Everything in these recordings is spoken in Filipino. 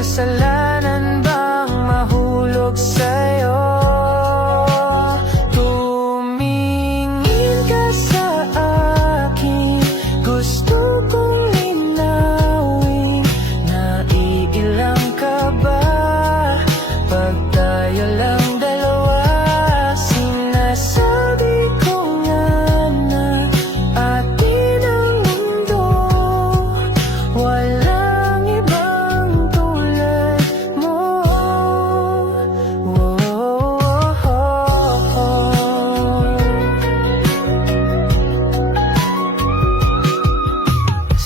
Kasalanan bang mahulog sa'yo? Tumingin ka sa akin, gusto kong linawin. Naiilang ka ba pag tayo lang dalawa? Sinasabi ko nga na atin ang mundo, walang ibang tulad mo.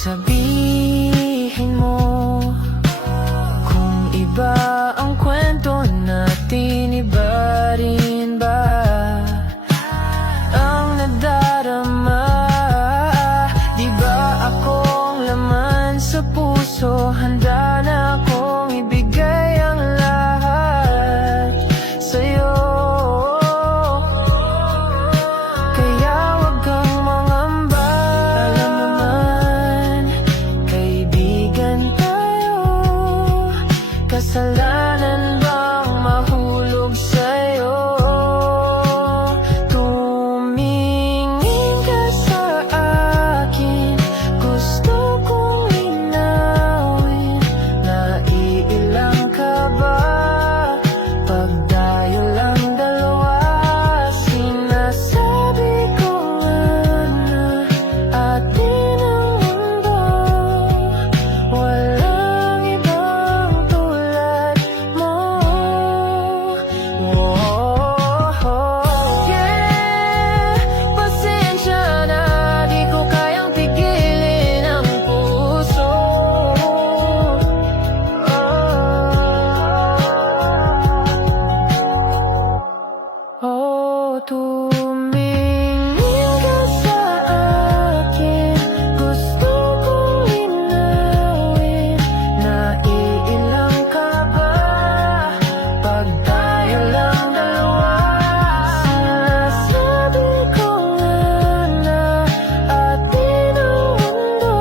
Sabihin mo kung iba ang kwento natin, iba rin ba ang nadarama? Di ba akong laman sa puso, handa na akong ibigay ang lahat sa'yo. Kaya wag kang mangamba, alam naman kaibigan tayo. Kasalanan bang mahulog sa'yo? Tumingin ka sa akin, gusto kong linawin. Naiilang ka ba pag tayo lang dalawa? Sinasabi ko nga na atin ang mundo, walang ibang tulad mo. Yeah, pasensya na, di ko kayang tigilin ang puso. Tumingin ka sa akin, gusto kong linawin. Naiilang ka ba pag tayo lang dalawa? Sinasabi ko nga na atin ang mundo,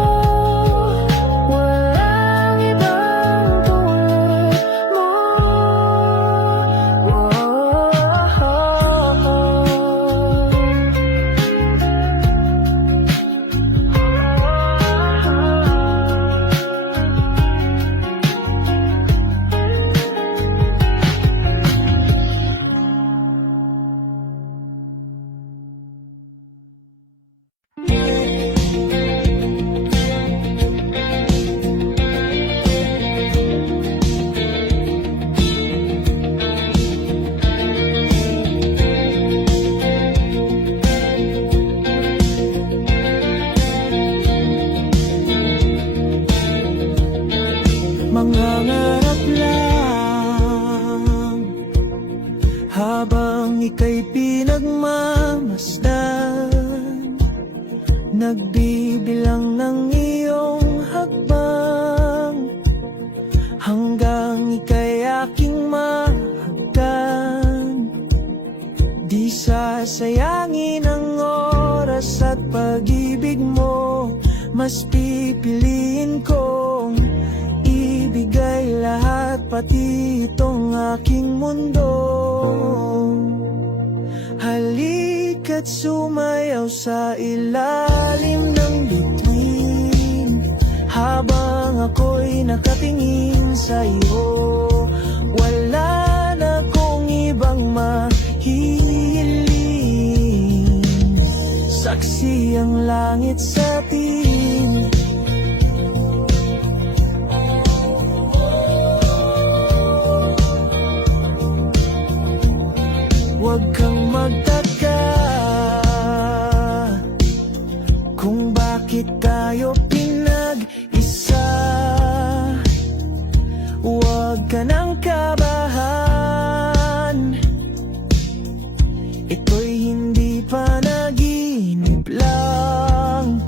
walang ibang tulad mo. Mangangarap lang habang ika'y pinagmamasdan, nagbibilang ng iyong hakbang, hanggang ika'y aking mahagdan. Di sasayangin ang oras at pag-ibig mo, mas pipiliin kong ibigay lahat, pati itong aking mundo. Halika't sumayaw sa ilalim ng bituin, habang ako'y nakatingin sa iyo. Wala na akong ibang mahihiling, saksi ang langit sa atin. Huwag kang magtaka kung bakit tayo pinag-isa. Huwag ka nang kabahan, ito'y hindi panaginip lang.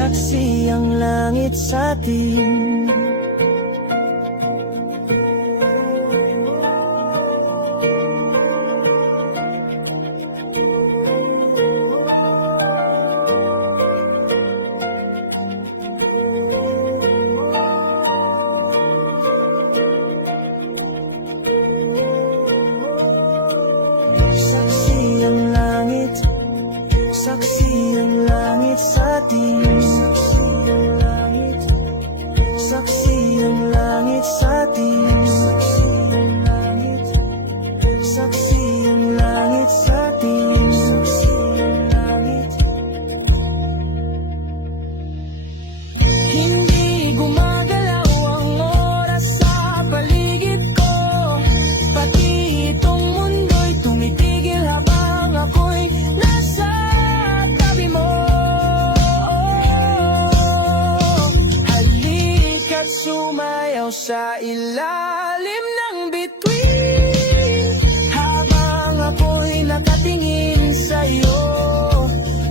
Saksi ang langit sa atin. Saksi ang langit, saksi ang langit sa atin. Saksi ang langit, saksi ang langit sa atin. Saksi ang langit, saksi ang langit sa atin. Saksi ang langit. Hindi gumagalaw ang oras sa paligid ko, pati itong mundo'y tumitigil habang ako'y nasa tabi mo. Halika't sumayaw sa ilalim ng bituin, habang ako'y nakatingin sa'yo.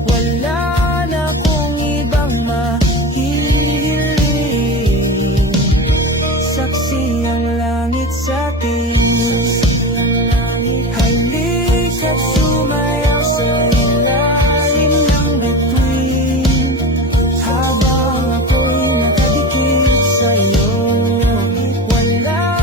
Wala na akong ibang mahihiling. Saksi ang langit sa atin. Halika't sumayaw sa ilalim ng bituin, habang ako'y nakadikit sa'yo. Wala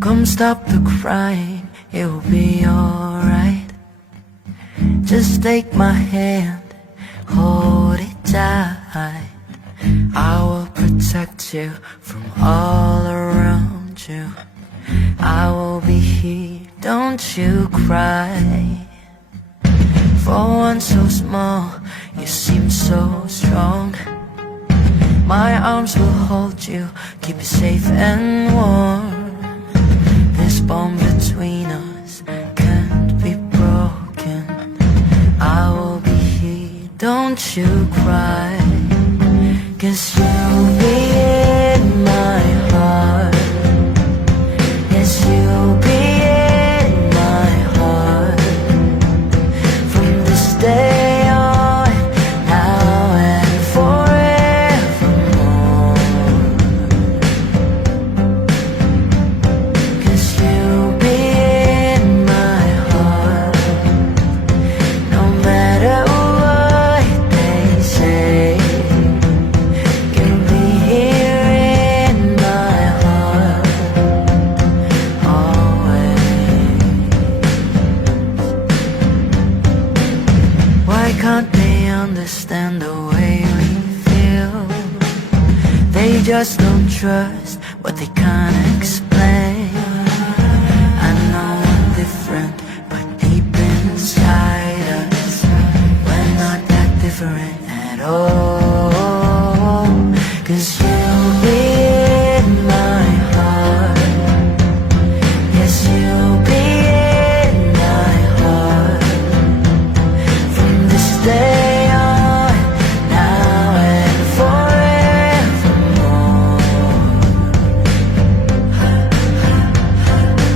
Come stop the crying, it will be alright. Just take my hand, hold it tight. I will protect you from all around you. I will be here, don't you cry. For one so small, you seem so strong. My arms will hold you, keep you safe and warm. This bond between us can't be broken. I will be here, don't you cry. 'Cause you'll be in my heart. Yes, you'll be in my heart. From this day on, now and forevermore. 'Cause you'll be in my heart. No matter what they say, you'll be here in my heart. Always. Why can't they understand the way we feel? They just don't trust what they can't explain. I know we're different, but deep inside us, we're not that different at all. 'Cause you'll be in my heart. Yes, you'll be in my heart. From this day on, now and forevermore.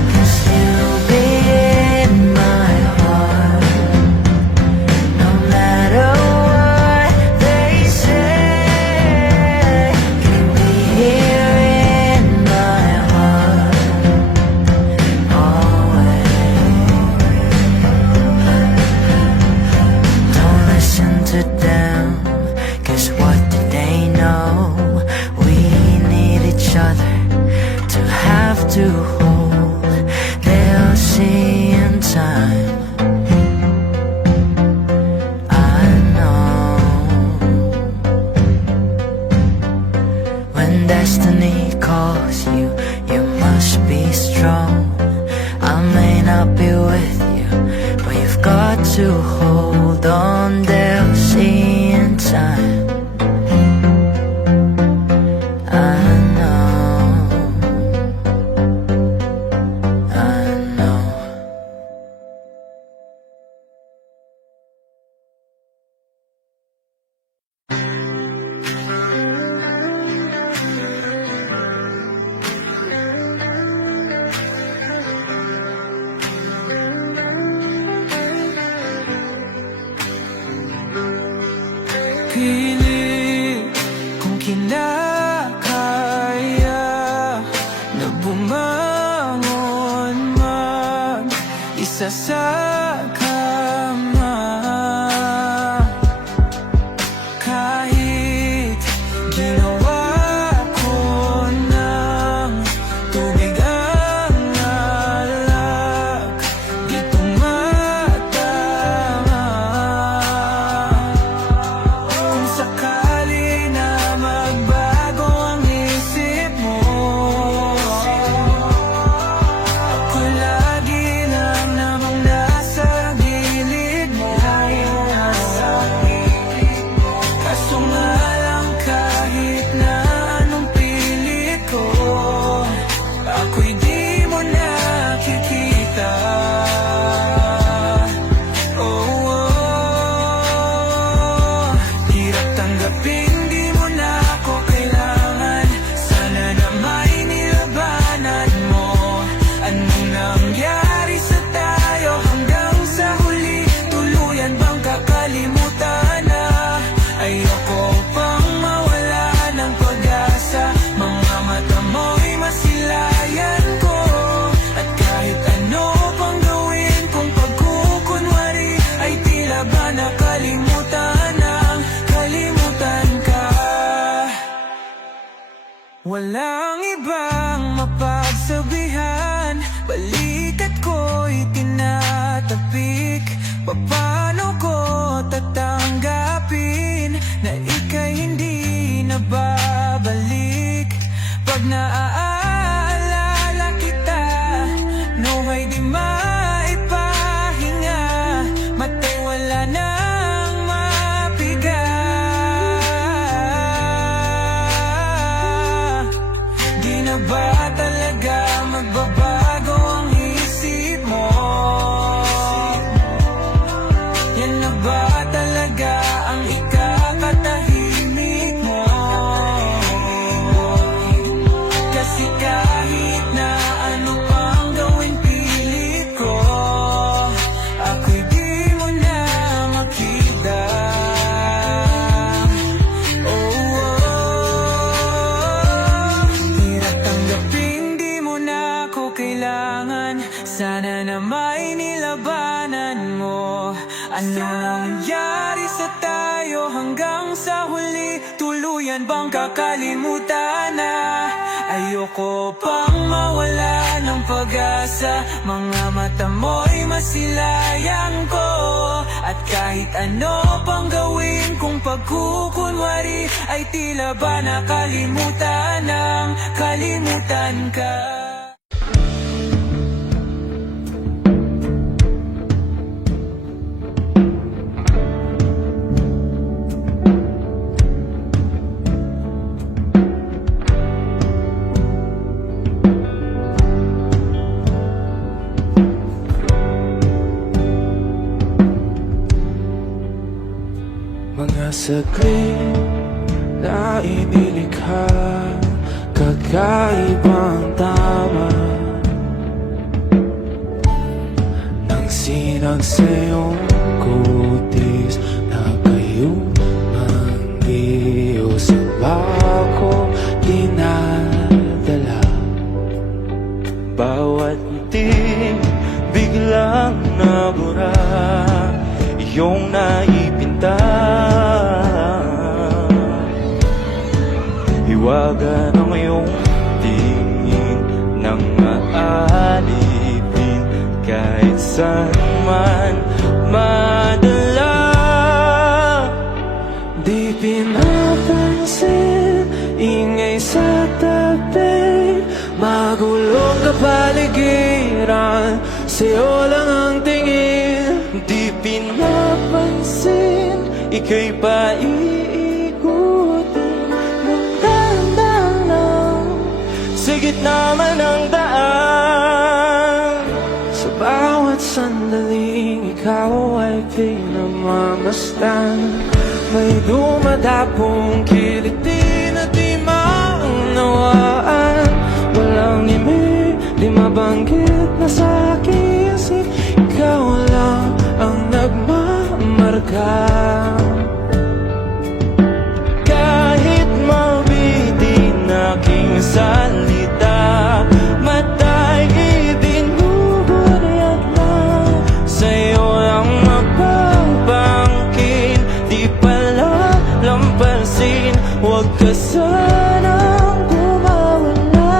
'Cause you'll be in my heart. No matter what they say, you'll be here in my heart. Always. Don't listen to them, 'cause what do they know? We need each other to have to hold. They'll see in time, I know. When destiny calls you, you must be strong. I may not be with you, but you've got to hold on. They'll see in time, I know, I know. Pilit kung kinakaya na bumangon mag-isa sa kama. Kahit ginawa ko ng tubig ang alak, di tumatama. Kung sakali na magbago ang isip mo, ako lagi lang namang nasa gilid mo. Kaso nga lang kahit na anong pilit ko, ako'y di mo nakikita. Oh, hirap tanggapin, di mo na ako kailangan. Sana na may nilabanan mo. Anong nangyari sa tayo hanggang sa huli? Tuluyan bang kakalimutan na? Ayoko pang mawala ng pag-asa. Mga mata mo'y masilayan ko. At kahit ano pang gawin kong pagkukunwari, ay tila ba nakalimutan ang kalimutan ka. Walang ibang mapagsabihan Balikat ko'y tinatapik. Paano ko tatanggapin na ika'y hindi na babalik? Pag naaalala kita, nawa'y di maipahinga. Mata'y wala nang mapiga. Di na ba talaga magbabago ang isip mo? Yan na ba talaga ang ikakatahimik mo? Kasi kahit na ano pang gawin pilit ko, ako'y di mo na makita. Hirap tanggapin di mo na ako kailangan. Sana na may nilabanan mo. Ano nangyari sa tayo hanggang sa huli? Tuluyan bang kakalimutan na? Ayoko pang mawala ng pag-asa. Mga mata mo'y masilayang ko. At kahit ano pang gawin kung pagkukunwari, ay tila ba nakalimutan ng kalimutan ka. Mga saglit na inilikha, kakaibang tama nang sinag sa iyong kutis na kayong manggiyo sa bako dinadala. Bawat ting biglang nabura, iyong naipinta. Hiwaga ng iyong tingin nang maalipin, kahit saan man madala. Di pinapansin, ingay sa tabi, magulong kapaligiran, sa'yo lang ang tingin. Di pinapansin, ika'y paiikutin ng dahan-dahan lang, sa gitna man ng daan. Sa bawat sandaling ikaw ay pinagmamasdan, may dumadapong kiliti na di maunawaan. Walang imi, di mabanggit na sa aking isip, ikaw lang ang nagmamarka. Kahit mabitin aking salita, mata'y ibinuburiat lang, sa'yo lang magbabangkin. Di pala lampasin, huwag ka sanang gumawala.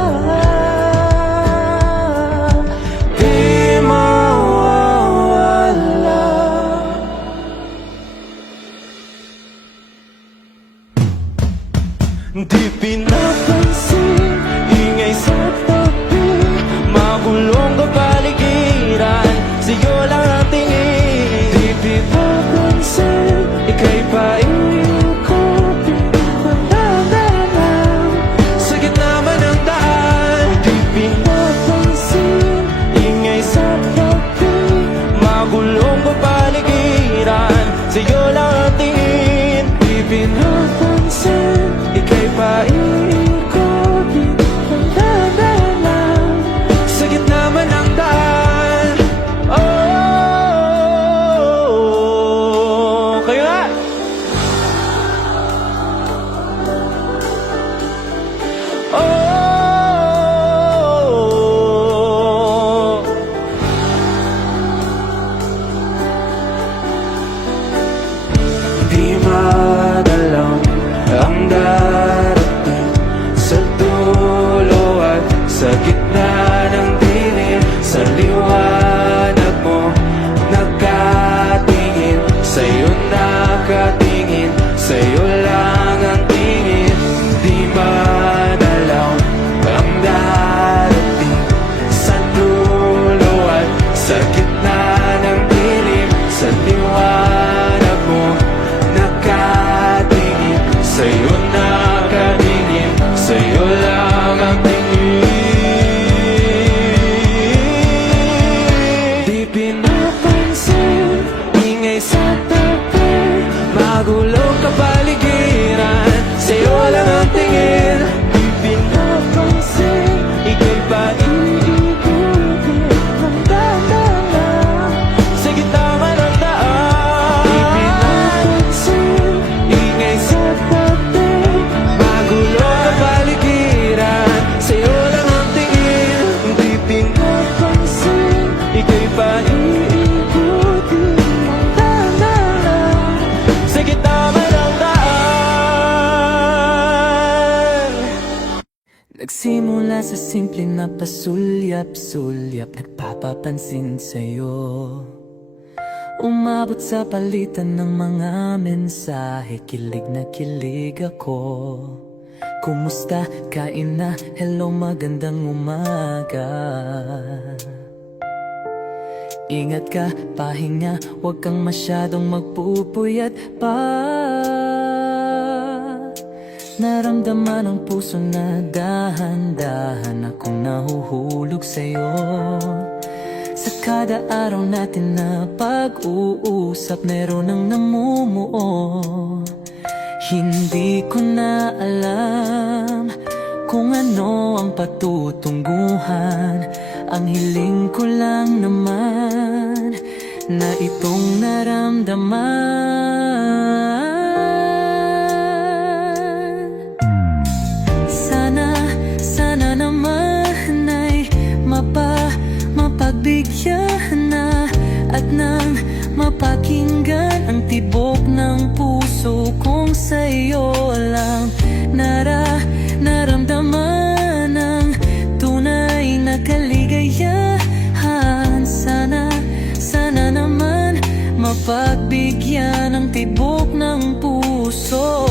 Di mawawala. Di pinapansin, ingay sa tabi, magulong kapaligiran, sa'yo lang ang tingin. Di pinapansin, ika'y paiikutin ng dahan-dahan, sa gitna man ng daan. Di pinapansin, ingay sa tabi, magulong kapaligiran, sa'yo lang ang tingin. Di pinapansin, ika'y paiikutin ng dahan-dahan, sa gitna man ng daan. Oh, kayo nga! Oh, di madalang ang darating sa dulo at sa gitna ng dilim, Nagsimula sa simple na pasulyap-sulyap, nagpapapansin sa'yo. Umabot sa palitan ng mga mensahe, kilig na kilig ako. Kumusta? Kain na? Hello, magandang umaga. Ingat ka, pahinga, huwag kang masyadong magpupuyat pa. Naramdaman ang puso na dahan-dahan akong nahuhulog sa'yo. Sa kada araw natin na pag-uusap, meron ang namumuo. Hindi ko na alam kung ano ang patutunguhan. Ang hiling ko lang naman na itong naramdaman. Sana naman ay mapagbigyan na at nang mapakinggan ang tibok ng puso kong sa'yo lang naramdaman ang tunay na kaligayahan. Sana naman mapagbigyan ang tibok ng puso.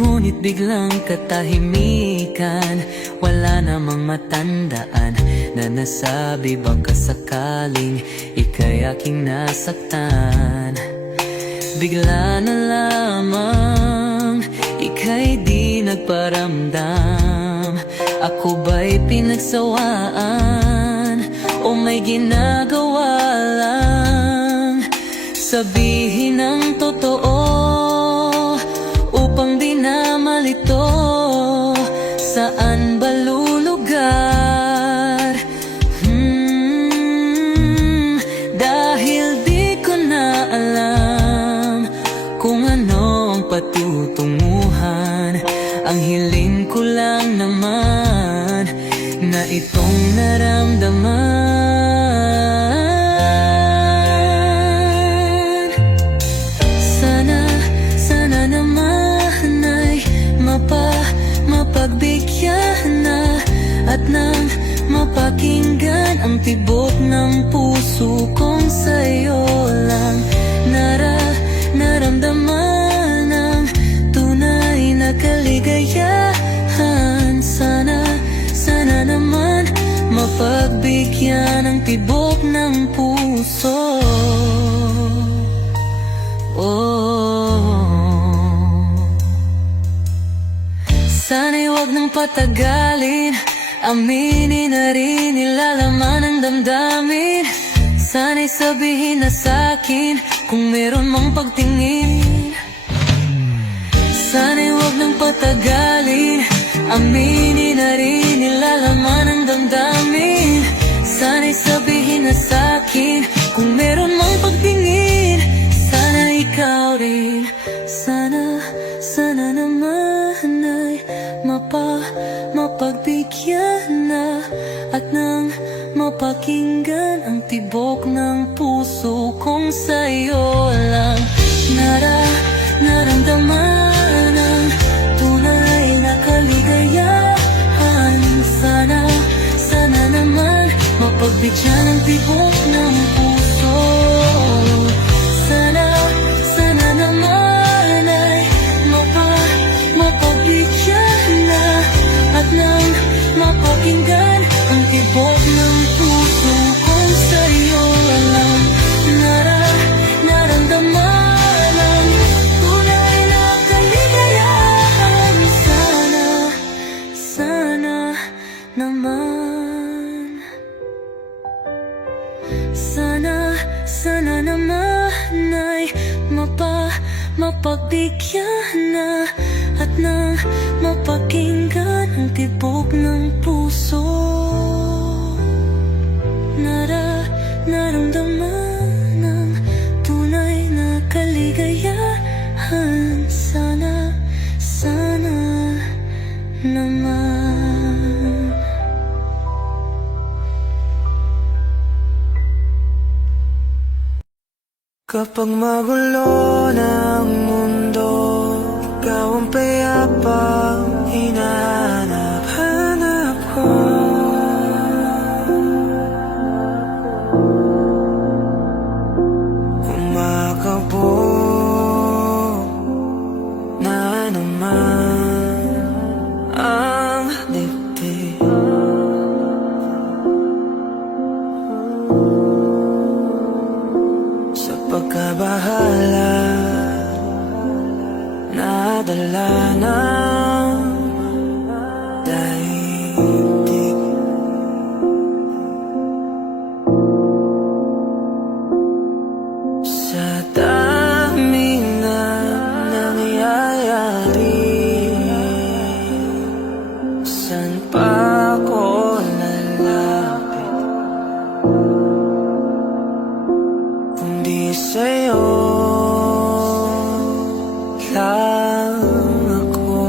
Ngunit biglang katahimikan, wala namang matandaan na nasabi baka sakaling ika'y aking nasaktan. Bigla na lamang ika'y di nagparamdam. Ako ba'y pinagsawaan o may ginagawa lang? Sabihin ang totoo upang di na malito. Saan ba lulugar? Dahil di ko na alam kung ano ang patutunguhan. Ang hiling ko lang naman na itong naramdaman. Sana naman ay mapagbigyan na at nang mapakinggan ang tibok ng puso kong sa'yo lang naramdaman ang tunay na kaligayahan. Sana naman mapagbigyan ang tibok ng puso. Sana'y wag nang patagalin, aminin na rin nilalaman ang damdamin. Sana'y sabihin na sa'kin kung meron mang pagtingin. Sana'y wag nang patagalin, aminin na rin nilalaman ang damdamin. Sana'y sabihin na sa'kin kung meron mang pagtingin. Sana ikaw rin, sana naman ay mapagbigyan na at nang mapakinggan ang tibok ng puso kong sa'yo lang naramdaman ang tunay na kaligayahan. Sana naman mapagbigyan ang tibok ng puso. Sana naman ay mapagbigyan na at nang mapakinggan ang tibok ng puso kong sa'yo lang naramdaman ang tunay na kaligayahan. Sana naman, sana naman ay mapagbigyan na at nang mapakinggan ang tibok ng puso. Naramdaman ang tunay na kaligayahan. Sana naman. Kapag magulo ng mundo, ikaw ang payapang hinahanap-hanap ko. Kumakabog na naman ang dibdib. Sa pagkabahala, nadala ng daigdig. Sa daming na nangyayari, saan pa ako lalapit kundi sa'yo lang ako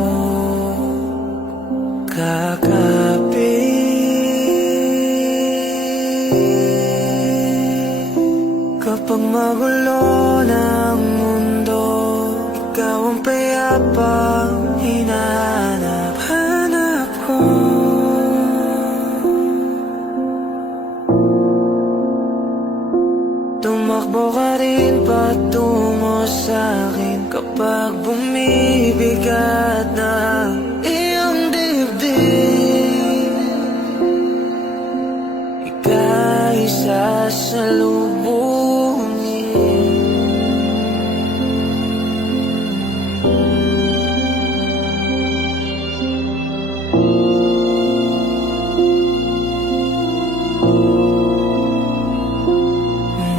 kakapit. Kapag magulo ng mundo, ikaw ang payapang hinahanap-hanap ko. Tumakbo ka rin patungo sa'kin kapag bumibigat na ang iyong dibdib. Ika'y sasalubungin.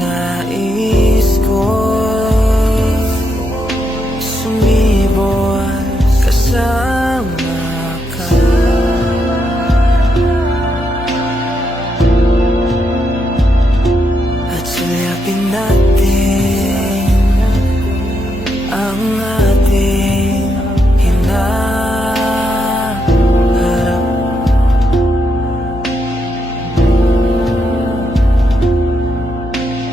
Nais ko sumibol kasama ka. At sulyapin natin ang ating hinaharap.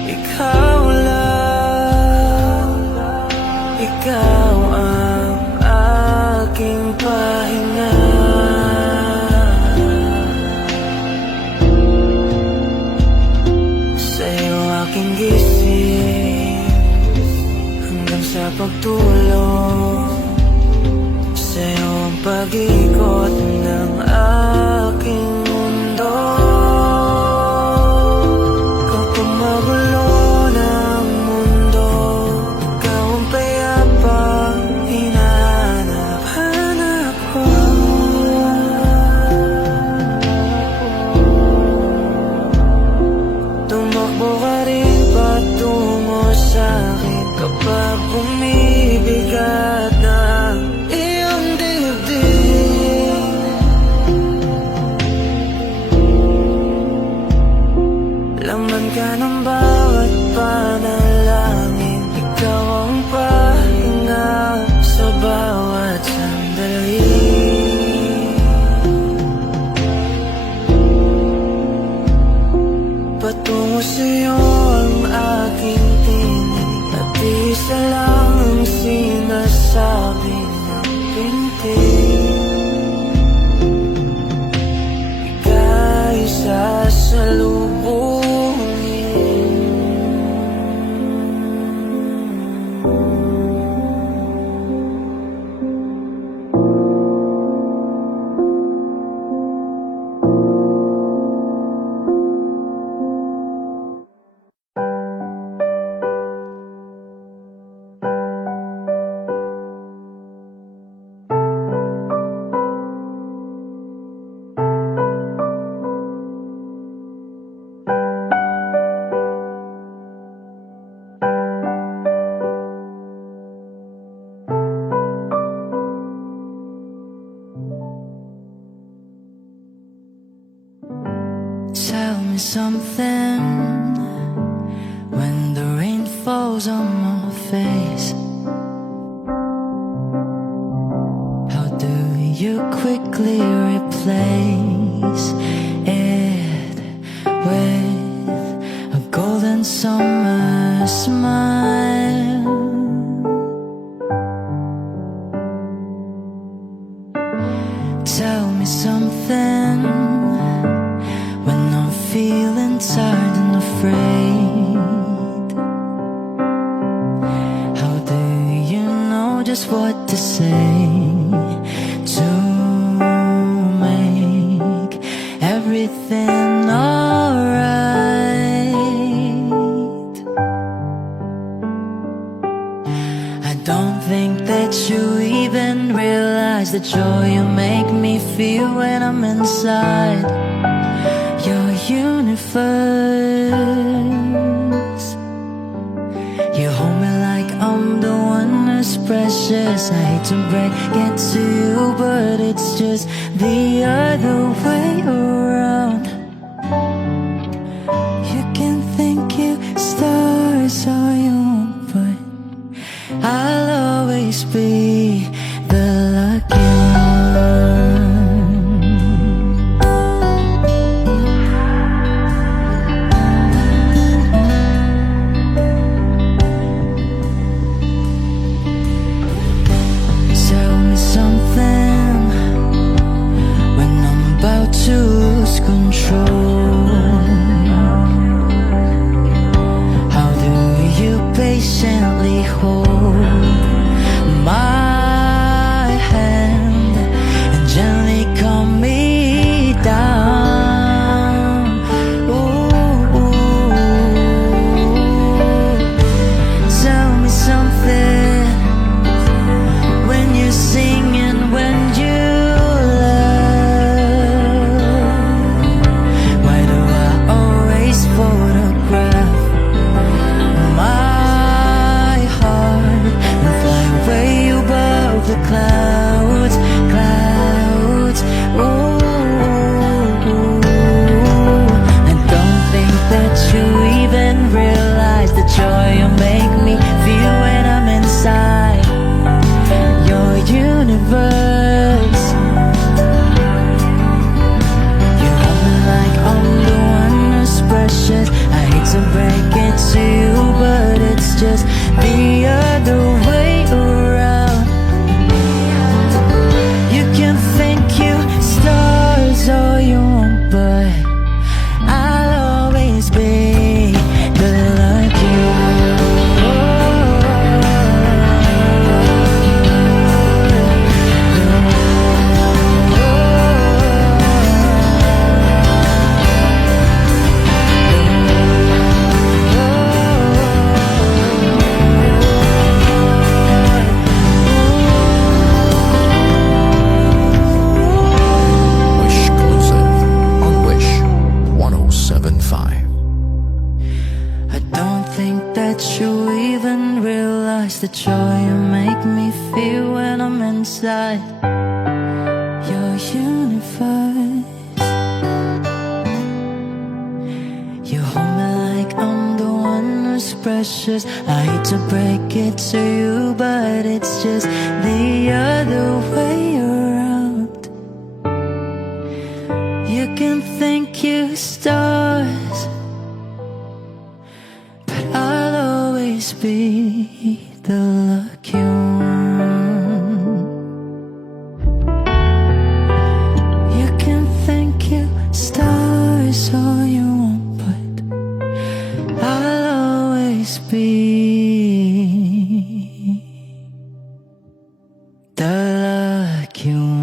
Ikaw lang, ikaw ang aking pahinga. Sa'yo aking gising hanggang sa pagtulog. Sa'yo ang pag-ikot ng aking mundo. Kapag magulo ng mundo, ikaw ang payapang hinahanap-hanap ko. Tumakbo ka rin patungo sa'kin kapag bumibigat na ang iyong dibdib. Laman ka ng bawat panalangin, ikaw ang pahinga sa bawat sandali. Patungo sa'yo ang aking tinig, at isa lang ang sinasabi ng pintig. Ika'y Tell me something when the rain falls on my face. How do you quickly replace it with a golden summer a smile. Tell me something when I'm feeling tired and afraid. How do you know just what to say to make everything alright? I don't think that you even realize the joy you make me feel when I'm inside your universe. You hold me like I'm the one who's precious. I hate to break it to you, but it's just the other way around. You can think you stars all you want, but I'll always be the lucky one. Tell me something when I'm about to lose control. How do you patiently hold my hand and gently calm me down? Ooh. Tell me something when you sing and when you love. Why do I always photograph my heart and fly way above the clouds, clouds? Ooh, I don't think that you even realize the joy you make me feel when I'm inside your universe. You hold me like I'm the one who's precious. I hate to break it to you, but it's just the other way around. You can think you stars all you want, but I'll always be the lucky Wish exclusive on Wish 1075. I don't think that you even realize the joy you make me feel when I'm inside your universe. You hold me like I'm the one who's precious. I hate to break it to you, but it's just the other way around. You can think you stars, but I'll always be the lucky one. You can think you stars all you want, but I'll always be the lucky one.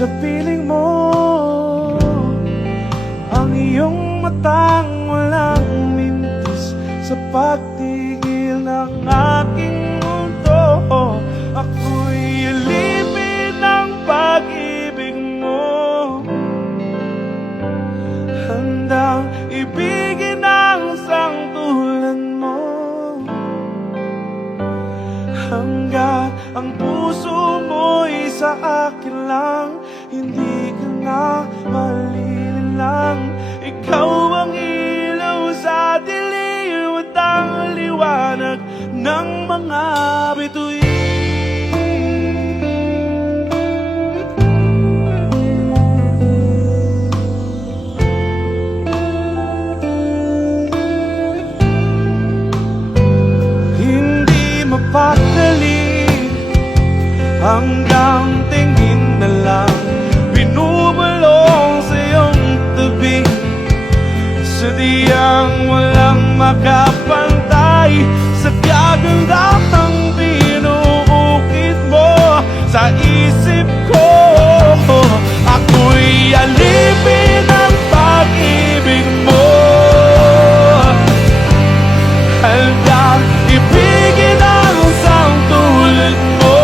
sa piling mo. Ang iyong matang walang mintis sa pagtigil ng aking mundo. Ako'y alipin ng pag-ibig mo, handang ibigin ang sangtulan mo, hanggat ang puso mo'y sa akin lang. Hindi ka na malilang. Ikaw ang ilaw sa dilim at ang liwanag ng mga bituin. Hindi mapakali hanggang tingin na lang, binubulong sa iyong tabi. Sadyang walang makapantay sa kagandahang binuukit mo sa isip ko. Ako'y alipin ng pag-ibig mo, handang ibigin ang sangtulan mo,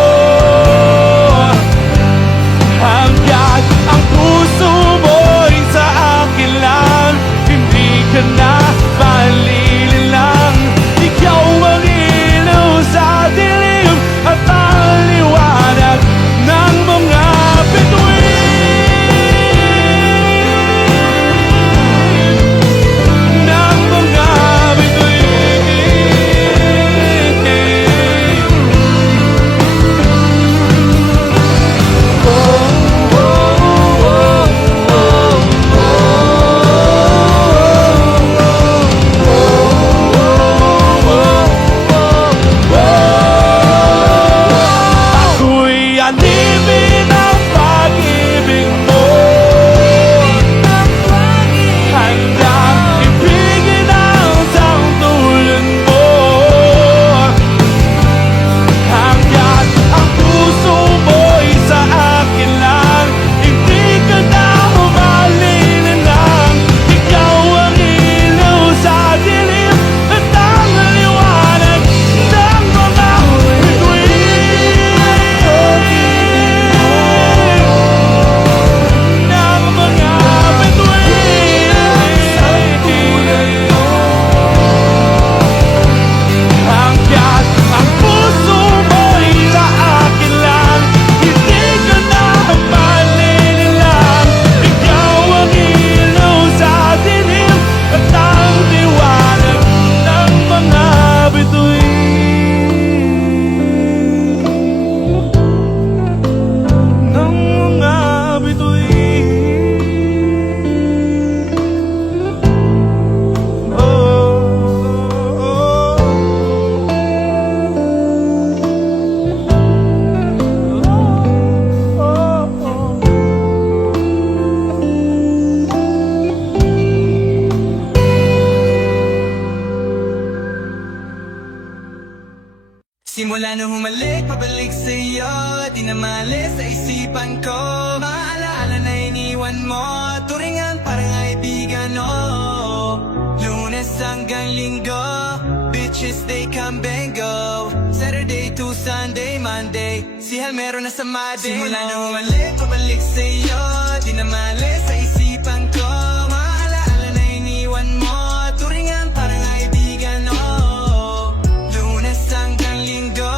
hanggat ang puso mo'y sa akin lang. Hindi ka na malililang. Ikaw ang ilaw sa dilim at ang liwanag ng mga bituin, ng mga bituin. Ako'y alipin ng pag-ibig mo, handang ibigin ang sangtulan mo, hanggat ang puso mo'y sa akin lang. Hindi ka na malilinlang. Ikaw ang ilaw sa dilim at ang liwanag ng mga bituin, ng mga bituin. Hanggat ang puso mo'y sa akin lang. Hindi ka na malililang. Ikaw ang ilaw sa dilim at ang liwanag ng mga bituin, ng mga bituin. Oh, Simula nung humalik, pabalik sa'yo, di na malis sa isipan ko. Maalaala na iniwan mo, turingan parang kaibigan, oh. Lunes hanggang Linggo, bitches they come and go. Saturday to Sunday, Monday, si Hal meron na sa Monday. Simula nung humalik, pabalik sa'yo, di na malis sa isipan ko. Maalaala na iniwan mo, turingan parang kaibigan, oh. Lunes hanggang Linggo,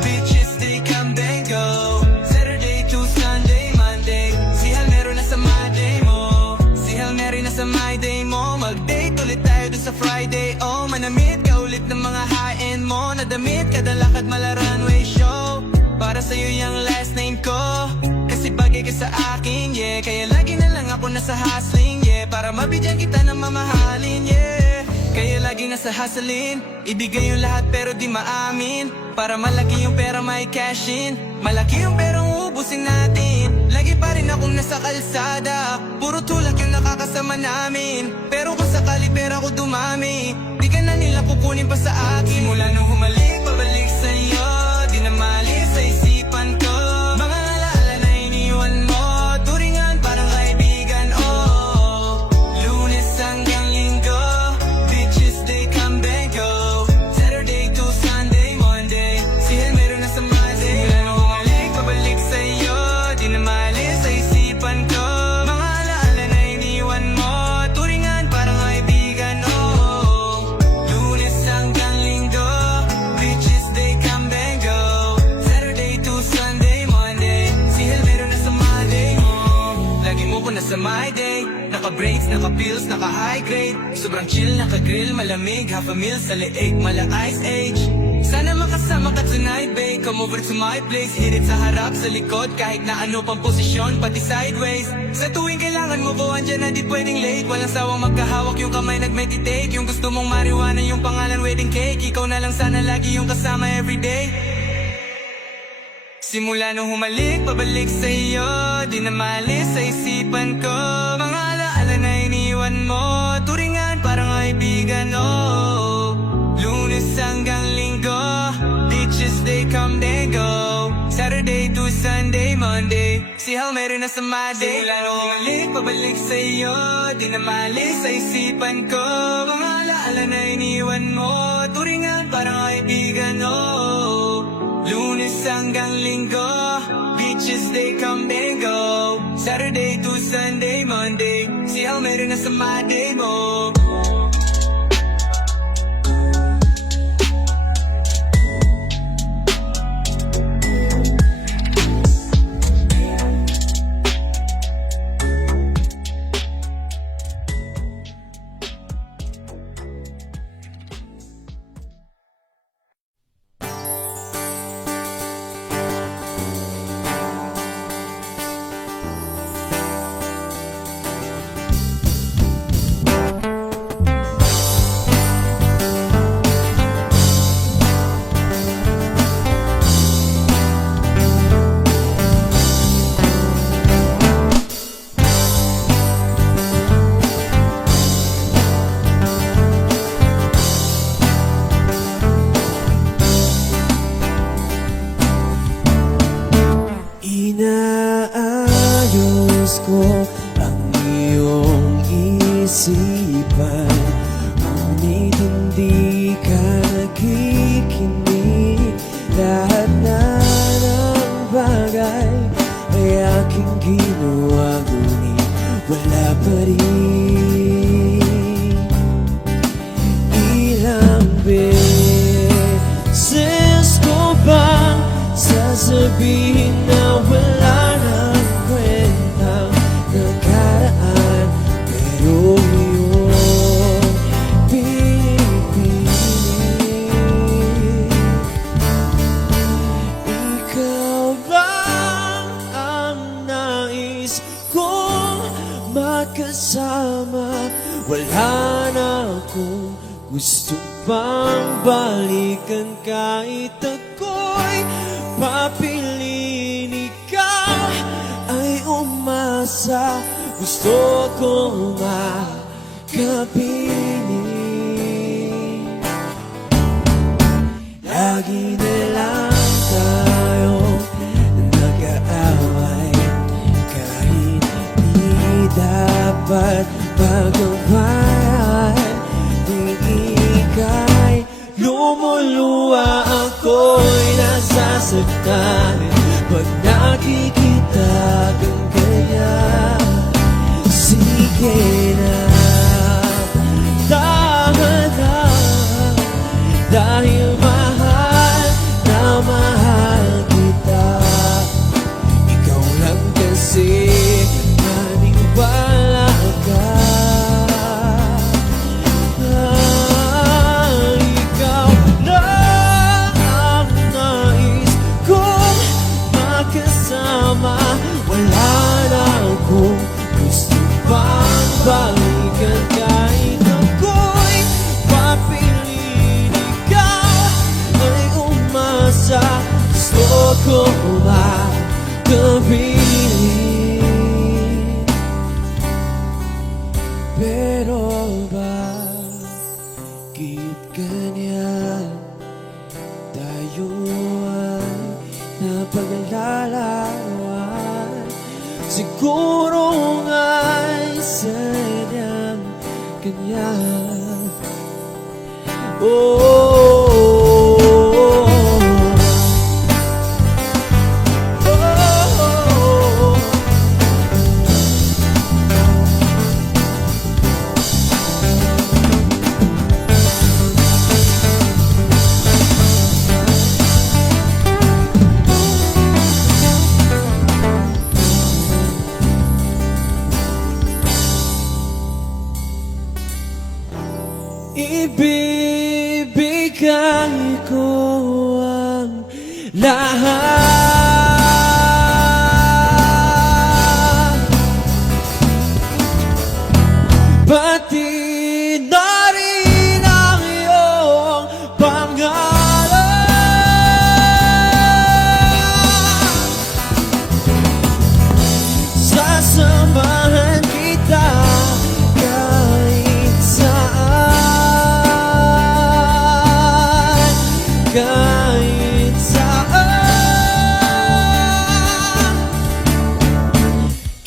bitches they come and go. Saturday to Sunday, Monday, si Hal meron na sa my day mo. Si Hal meron na sa my day mo. Mag-date ulit tayo dun sa Friday, oh. Manamit ka ulit ng mga high-end mo. Nadamit kada lakad mala runway show. Para sa'yo yung last name ko, kasi bagay ka sa akin, yeah. Kaya lagi na lang ako nasa hustling, yeah. Para mabigyan kita ng mamahalin, yeah. Kaya lagi nasa hustling, ibigay yung lahat pero di maamin. Para malaki yung pera may cash in, malaki yung perang uubusin natin. Lagi pa rin akong nasa kalsada, puro tulak yung nakakasama namin. Pero kung sakali pera ko dumami, di ka na nila pupunin pa sa akin. Simula nung humalik, pabalik sa'yo, di na malis sa isipan ko. Mga alaala na iniwan mo, my day. Naka-breaks, naka-pills, naka-high grade. Sobrang chill, naka-grill, malamig. Half a meal sa leeg, mala ice age. Sana makasama ka tonight, babe. Come over to my place. Hit it sa harap, sa likod. Kahit na ano pang posisyon, pati sideways. Sa tuwing kailangan mo, buwan dyan na di pwedeng late. Walang sawang magkahawak, yung kamay nag-meditate. Yung gusto mong marijuana, yung pangalan wedding cake. Ikaw na lang sana lagi yung kasama everyday. Simula nung humalik, pabalik sa iyo. Di na maalis sa isipan ko. Mga alaala na iniwan mo. Turingan parang kaibigan, oh. Lunes hanggang linggo. Beaches they come, they go. Saturday to Sunday, Monday. Si Hal meron na sa my day. Simula nung humalik, pabalik sa iyo. Di na maalis sa isipan ko. Mga alaala na iniwan mo. Turingan parang kaibigan, oh. Lunes hanggang linggo. Beaches they come and go. Saturday to Sunday, Monday. Si Hal meron na sa my day mo. Inaayos ko ang iyong isipan, ngunit hindi ka nakikinig. Lahat na ng bagay ay aking ginawa, ngunit wala pa rin. Ilang beses ko bang sasabihin na wala nang kwentang nakaraan, pero iyong pinipilit. Ikaw lang ang nais kong makasama. Wala na akong gusto pang balikan, kahit ako'y papiliin. Ikaw ay umasa, gusto kong makapiling. Lagi na lang tayo nag-aaway, kahit di dapat pagkawayan. Di ika'y lumuluwa, ako'y nasasaktan pag nakikita kang ganyan. Sige na, tahan na, dahil mahal na mahal kita. Ikaw lang kasi maniwala ka. Ikaw lang ang nais kong makasama. Wala na akong gusto pang balikan, kahit ako'y papiliin. Ikaw ay umasa, gusto ko makapiling. Pero bakit ganyan? Tayo ay napaglalarawan. Siguro nga'y sadyang ganyan. Oh, ibibigay ko ang lahat, pati na rin ang iyong pangalan. Sasamahan kita kahit saan, kahit saan.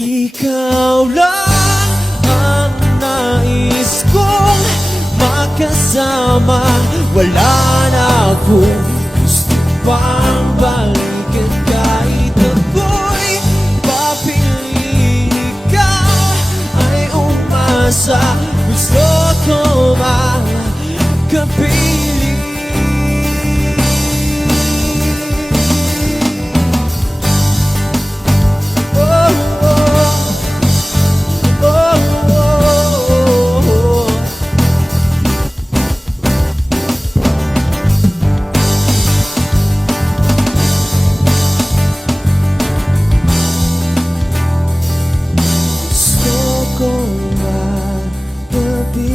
Ikaw lang ang nais kong makasama. Wala na akong gusto pang balikan. Kahit ako'y papiliin, ikaw ay umasa. Gusto ko makapili. Oh, oh, oh, oh. Gusto ko makapili.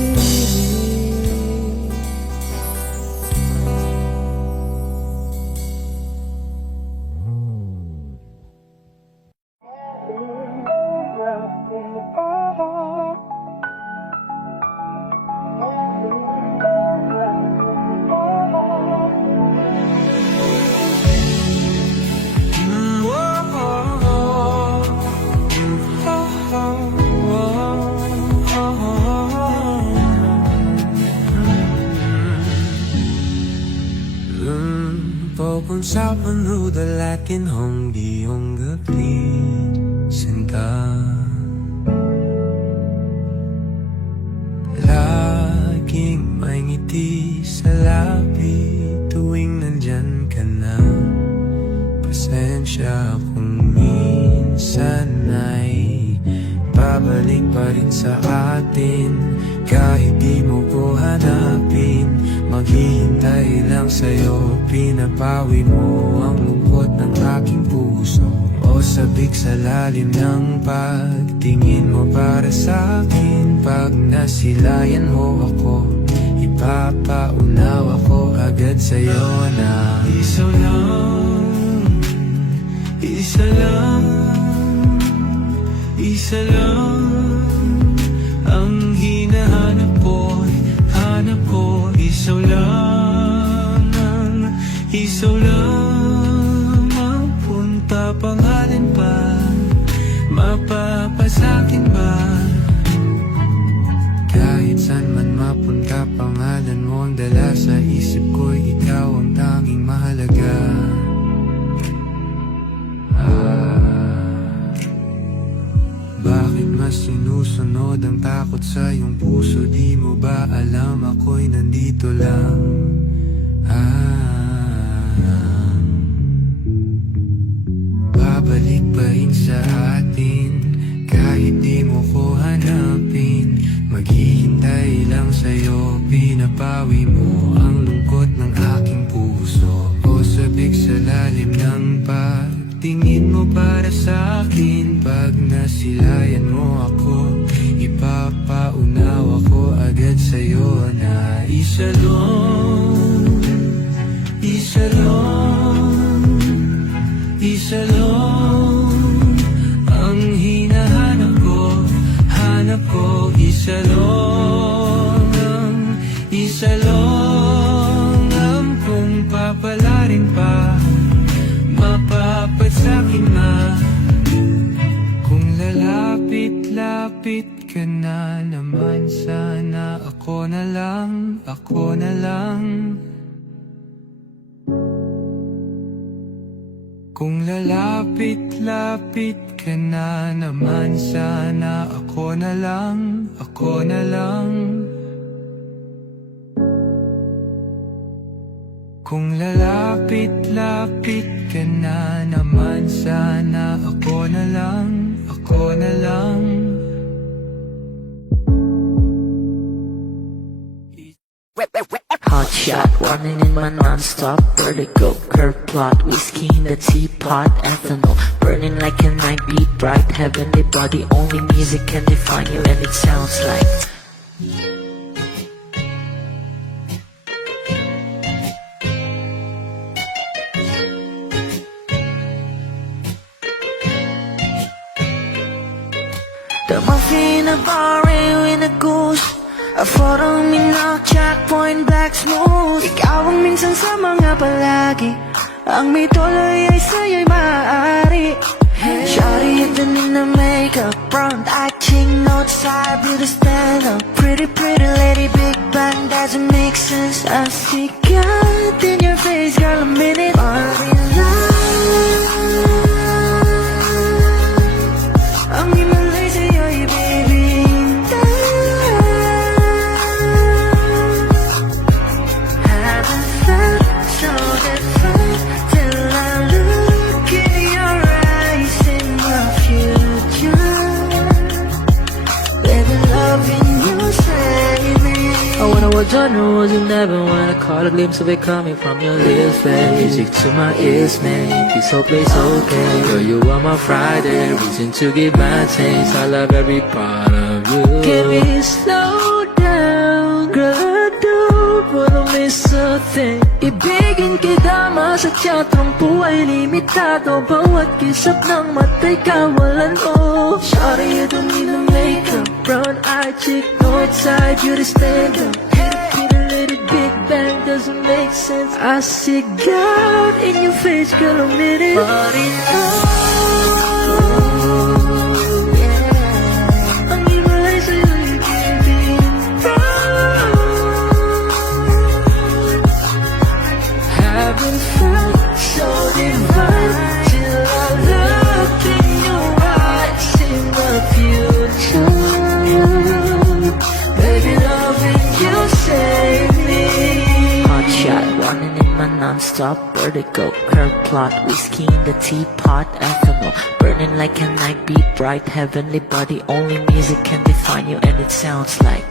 Pag-usapan hong iyong gabi, sinta. Laging may ngiti sa labi tuwing nandyan ka na. Pasensya kung minsan ay babalik pa rin sa atin. Kahit di mo ko hanapin, maghihintay lang sa'yo. Pinapawi mo ang lungkot ng aking puso. O sabik sa lalim ng pagtingin mo para sa'kin. Pag nasilayan mo ako, ipapaunawa ko agad sa'yo na isa lang, isa lang, isa lang ang hinahanap ko, hanap ko. Isaw lang, isaw lang ang punta. Pangalan pa, mapapasakin ba? Kahit saan man mapunta, pangalan mo ang dala sa isip ko. Ikaw ang tanging mahalaga. Bakit mas sinusunod ang takot sa iyong puso? Di mo ba alam ako'y nandito lang? Babalik pa rin sa atin kahit di mo ko hanapin. Maghihintay lang sa'yo, pinapawi mo ang lungkot ng aking puso. O sabik sa lalim ng pagtingin mo para sa'kin. Pag nasilayan mo ako, ipapaunawa ko agad sa'yo na isa lang, isa lang, isa lang ang hinahanap ko, hanap ko. Isa lang, isa lang ang kung papalarin pa, mapapasakin na. Kung lalapit-lapit ka na naman, sana ako na lang, ako na lang. Kung lalapit-lapit ka na naman, sana ako na lang, ako na lang. Kung lalapit-lapit ka na naman, sana ako na lang, ako na lang. shot, running in my non-stop vertigo. Curve plot, whiskey in the teapot, ethanol burning like a night beat bright. Heavenly body, only music can define you, and it sounds like the muffin, a bar, in a goose. A photo minok, checkpoint, black smooth. Ikaw ang minsan sa mga palagi. Ang may tuloy ay sa'yo'y maaari. Shawty, even in the makeup, front acting, outside, beauty stand up. Pretty, pretty lady, big bang, doesn't make sense. I see God in your face, girl, a minute. Ang himalay sa'yo'y baby. Haven't felt so different till I look in your eyes in the future. Baby, loving you, save me. I wanna watch on the roads and never wanna call a glimpse of it coming from your lips, babe. Music to my ears, man. This whole place okay. Girl, you are my Friday, reason to give my taste. I love every part of you. Can we slow down, girl? I don't wanna miss a thing. Ibigin kita, masadya trangpo ay limitado. Bawat kisap ng mata'y kawalan mo. Shawty, you don't need no makeup. Brown eye chick, north side, beauty stand up. Pretty little big bang, doesn't make sense. I see God in your face, girl, a minute. But ang himalay sa'yo'y giving haven't felt so divine till I look in your eyes in the future. Baby, loving you, save me. Hot shot, running in my non-stop vertigo. Curve plot, whiskey in the teapot, ethanol burning like a night beat bright. Heavenly body, only music can define you, and it sounds like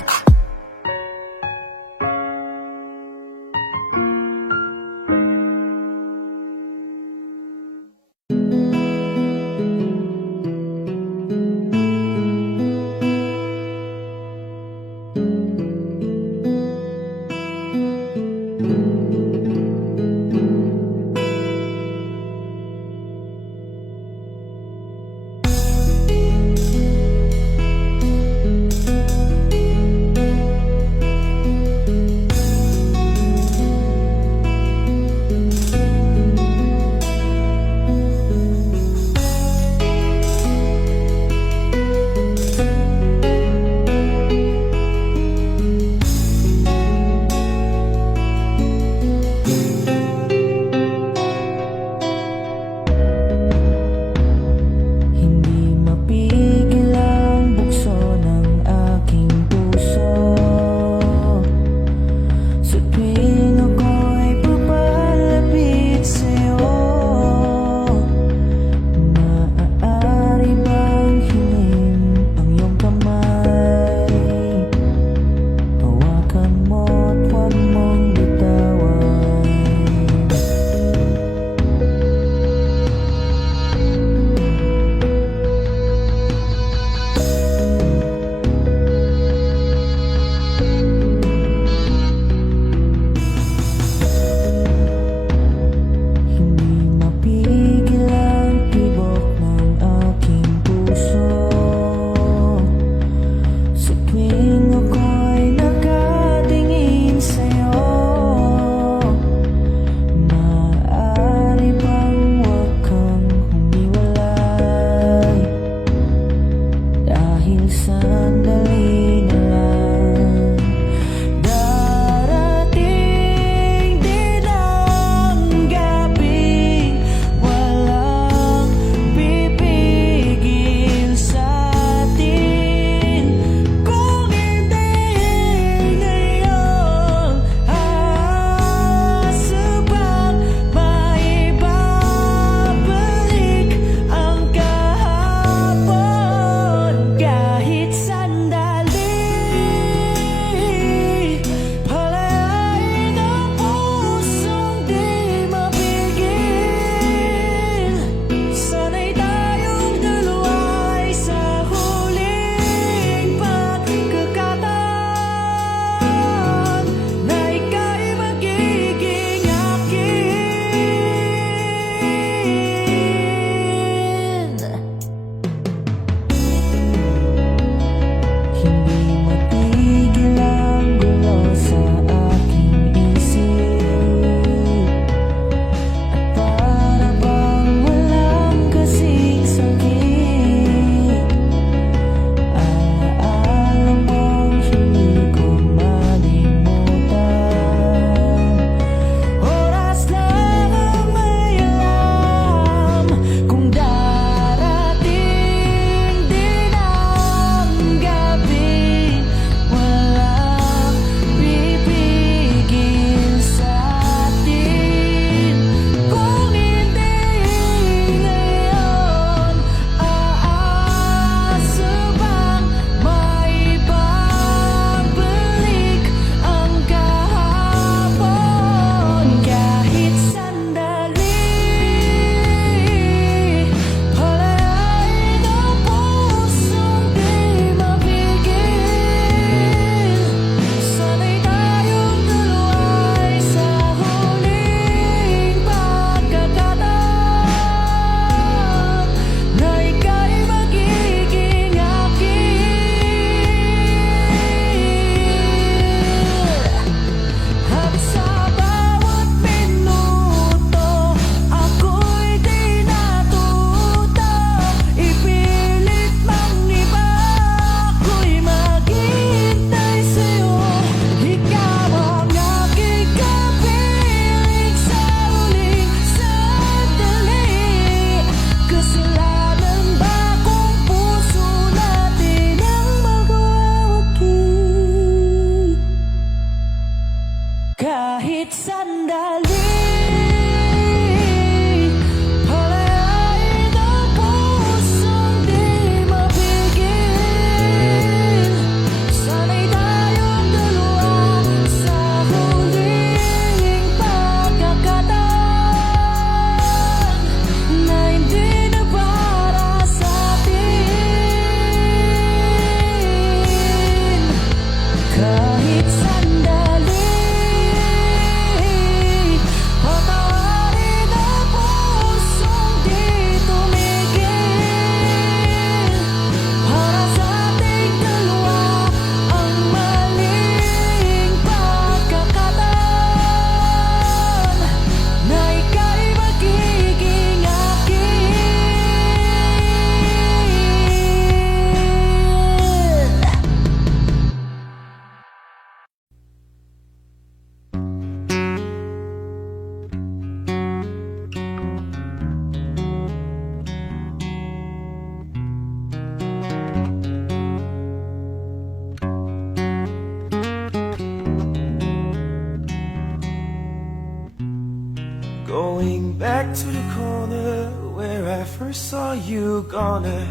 to the corner where I first saw you. Gonna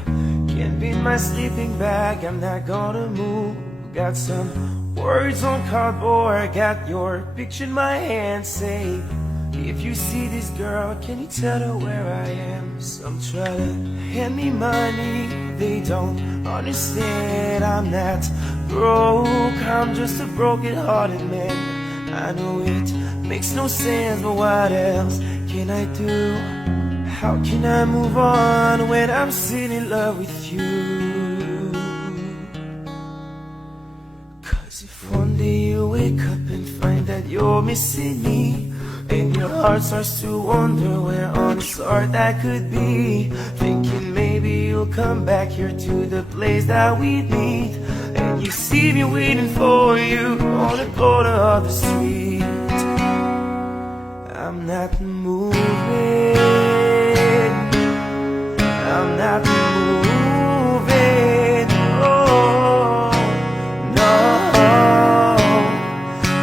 can't be my sleeping bag, I'm not gonna move. Got some words on cardboard, got your picture in my hand. Say, if you see this girl, can you tell her where I am? Some try to hand me money, they don't understand. I'm not broke, I'm just a broken-hearted man. I know it makes no sense, but what else can I do? How can I move on when I'm still in love with you? Cause if one day you wake up and find that you're missing me, and your heart starts to wonder where on this earth that could be, thinking maybe you'll come back here to the place that we'd meet, and you see me waiting for you on the corner of the street. I'm not moving, I'm not moving, oh, no,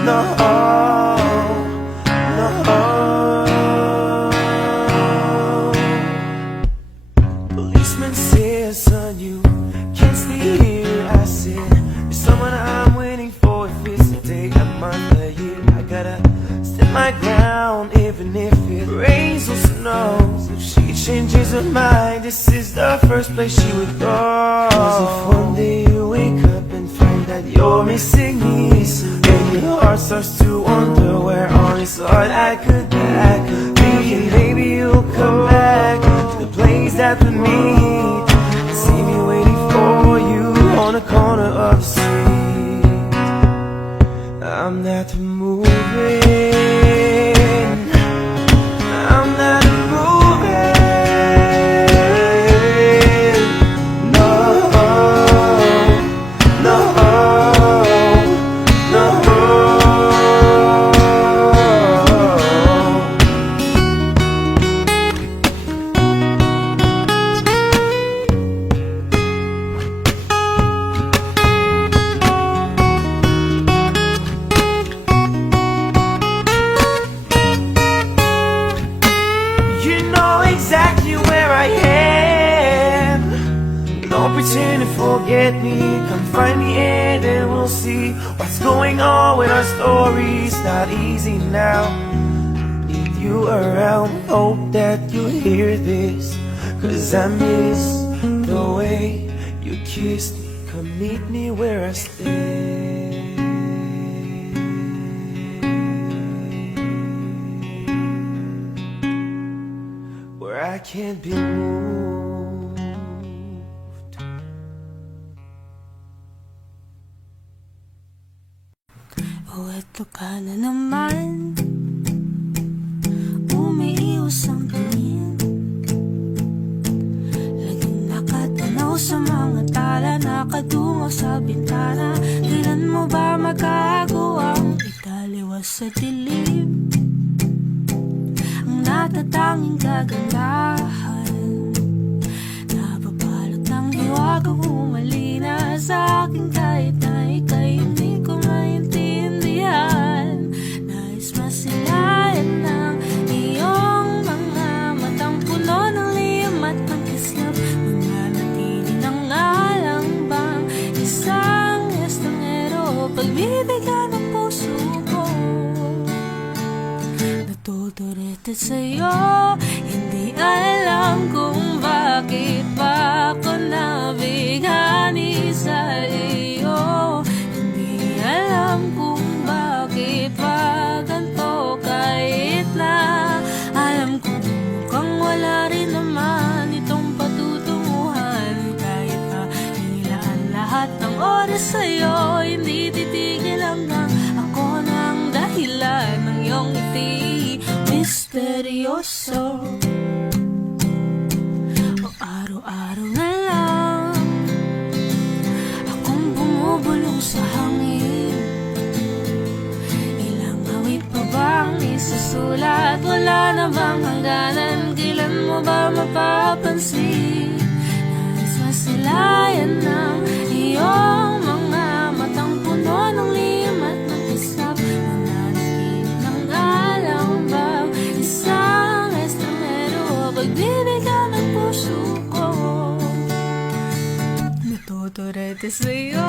no, no. Policeman says, son, you can't stay here. I said, there's someone I'm waiting for. If it's a day, a month, a year, I gotta stand my ground, even if it rains or snows. If she changes her mind, this is the first place she would go. Cause if one day you wake up and find that you're missing me, and your heart starts to wonder where on this earth I could be, thinking maybe you'll come back to the place that we meet, and see me waiting for you on the corner of the street. I'm not moving, I'm not moving, no, no, no. You know exactly where I am. Don't pretend to forget me. Come find me and then we'll see what's going on with our stories. Not easy now. Need you around. Hope that you hear this, cause I miss the way you kissed me. Come meet me where I stay, where I can't be moved. O eto ka na naman, umiiwas ang tingin, laging nakatanaw sa mga tala, nakadungaw sa bintana. Kailan mo ba magagawang italiwas sa dilim ang natatanging kagandahan, nababalot ng hiwagang umalina sa akin kahit na ika'y hindi ko maintindihan. Nais masilayan ng iyong mga matang puno ng lihim at ng kislap, mananatili ng alang bang isang estranghero, pagbibigyan ng puso ko. Natuturetet sa'yo, hindi alam kung bakit pa ako nabighani sa iyo. Hindi alam kung bakit pa ganito, kahit na alam kong mukhang wala rin naman itong patutunguhan. Kahit pa nilaan lahat ng oras sa'yo, hindi titigil hanggang ako ng dahilan ng iyong ngiti misteryoso. O araw-araw na lang akong bumubulong sa hangin. Ilang awit pa bang isusulat? Wala na bang hangganan? Kailan mo ba mapapansin? Nais masilayan ng iyong mga matang puno ng lihim at ng kislap, mananatili ng alang bang isang estranghero. turete sa'yo.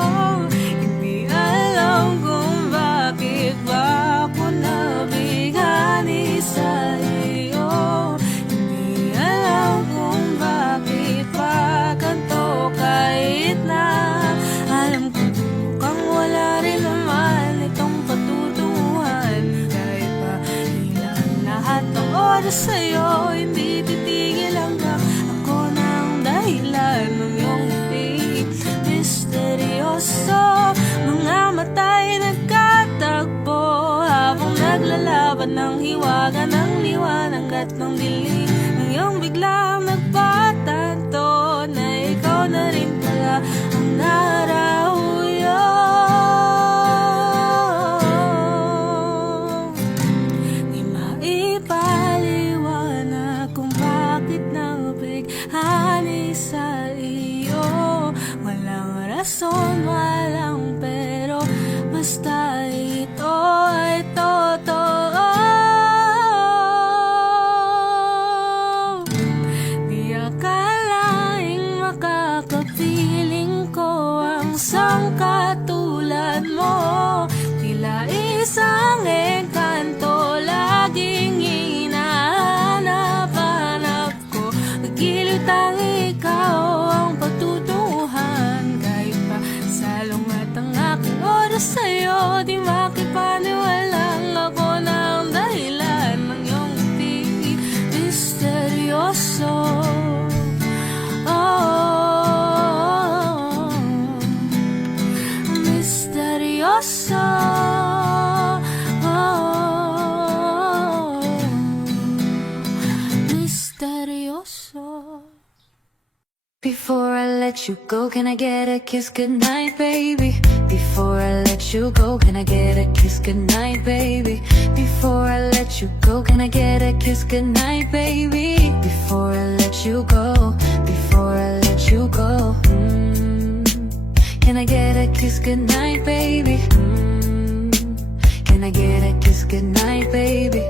Hindi alam kung bakit ba ako nabighani sa iyo. Hindi alam kung bakit ba ganito kahit na alam ko mukhang wala rin naman itong patutunguhan. Kahit pa ilang lahat ng oras sa'yo, hindi titigil hanggang ako na ang dahilan ng iyong ngiti. Misteryoso, mga mata'y nagkatagpo habang naglalaban ng hiwaga ng liwanag at ng dilim. Ngayong biglang nagpatanto na ikaw na rin pala ang narahuyo. Di maipaliwanag kung bakit nabighani sa iyo. Walang rason, walang pero basta ito ay totoo. Di akalaing makakapiling ko ang sangkatulad mo. Tila isang engkanto laging hinahanap-hanap ko. Nagiliw ang ikaw ang pagtutuhan. Kahit pa salong at ang aking oras sa'yo, di makipaniwalang ako na ang dahilan ng iyong ngiti. Misteryoso, oh, misteryoso, oh, misteryoso. Before I let you go, can I get a kiss goodnight, baby? Before I let you go, can I get a kiss goodnight, baby? Before I let you go, can I get a kiss goodnight, baby? Before I let you go, before I let you go, can I get a kiss goodnight, baby? Can I get a kiss goodnight, baby?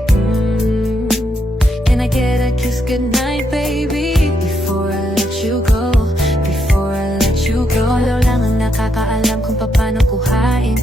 Can I get a kiss goodnight, baby? Before I let you go, before I let you go. Ikaw lang ang nakakaalam kung paano kuhain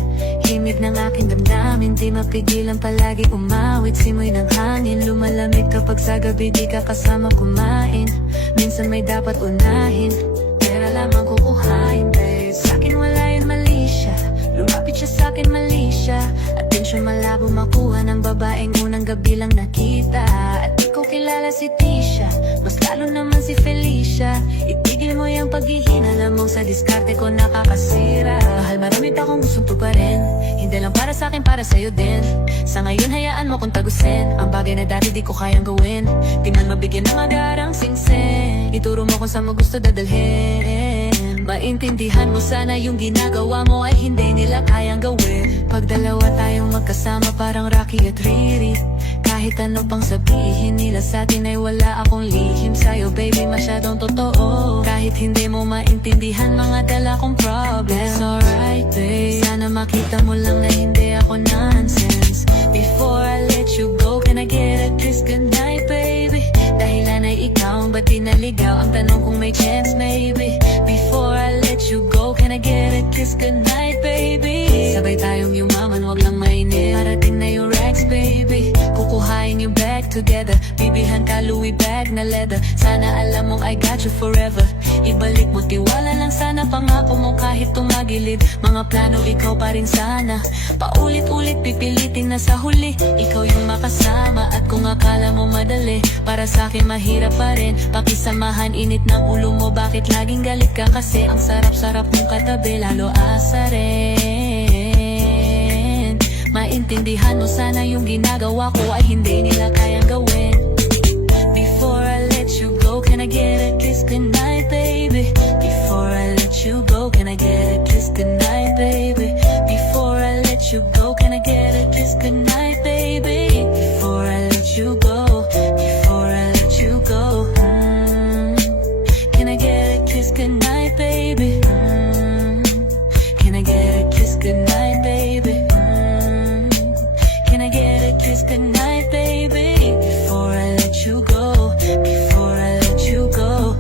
himig ng aking damdamin. Di mapigilan palagi umawit, simoy ng hangin. Lumalamig kapag sa gabi di ka kasama kumain. Minsan may dapat unahin, pera lamang kukuhain, babe. Sa'kin wala yun, mali siya. Lumapit siya sa'kin, mali siya. Atensyon malabo makuha ng babaeng unang gabi lang nakita. At di ko kilala si Tisha, mas lalo naman si Felicia. Itigil mo yung paghihinala mo, sa diskarte ko nakakasira. Mahal, marami pa akong gustong tuparin, hindi lang para sa'kin, para sa'yo din. Sa ngayon hayaan mo kong tagusin ang bagay na dati di ko kayang gawin. Di man mabigyan ng agarang singsing, ituro mo kung saan mo gusto dadalhin. Maintindihan mo sana yung ginagawa mo ay hindi nila kayang gawin. Pag dalawa tayong magkasama parang Rocky at Riri. Kahit ano pang sabihin nila sa'tin ay wala akong lihim sa'yo, baby, masyadong totoo. Kahit hindi mo maintindihan mga dala kong problems, alright, babe. Sana makita mo lang na hindi ako nonsense. Before I let you go, can I get a kiss goodnight, baby? Dahilan ay ikaw, ba't di naligaw? Ang tanong kung may chance, maybe. Before I let you go, can I get a kiss goodnight, baby? Sabay tayong yumaman, wag lang mainit. Parating na yung Rex, baby. Kukuhain yung bag together. Bibilhan ka Louis bag na leather. Sana alam mong I got you forever. Ibalik mo tiwala lang sana, pangako mo kahit tumagilid. Mga plano ikaw pa rin sana. Paulit-ulit pipilitin na sa huli ikaw yung makasama. At kung akala mo madali, para sa'kin mahirap pa rin. Pakisamahan init ng ulo mo, bakit laging galit ka? Kasi ang sarap-sarap mong katabi, lalo asa rin. Maintindihan mo sana yung ginagawa ko ay hindi nila kayang gawin. Before I let you go, can I get a kiss goodnight, baby? Before I let you go, can I get a kiss goodnight, baby? Before I let you go, can I get a kiss goodnight, baby? Before I let you go, before I let you go, can I get a kiss goodnight, baby? Can I get a kiss goodnight, baby? Can I get a kiss goodnight, baby? Before I let you go, before I let you go.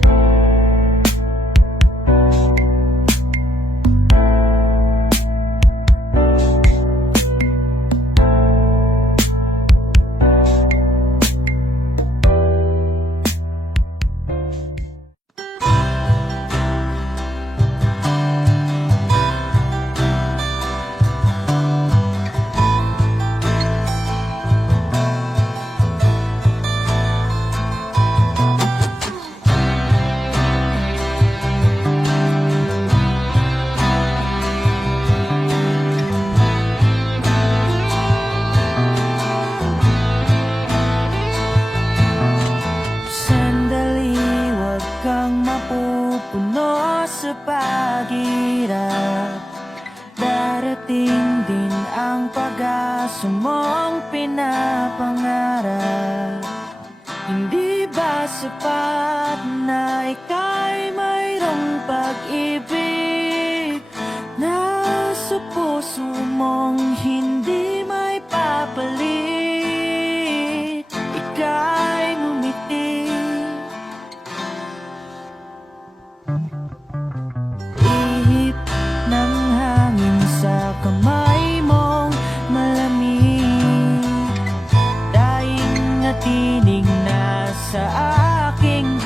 Darating din ang pag-asa mong pinapangarap. Hindi ba sapat na ika'y mayroong pag-ibig na sa puso mong hindi may papalit? Ika'y ngumiti, ihip ng hangin sa kamay mong malamig, daing na tinig na sa aking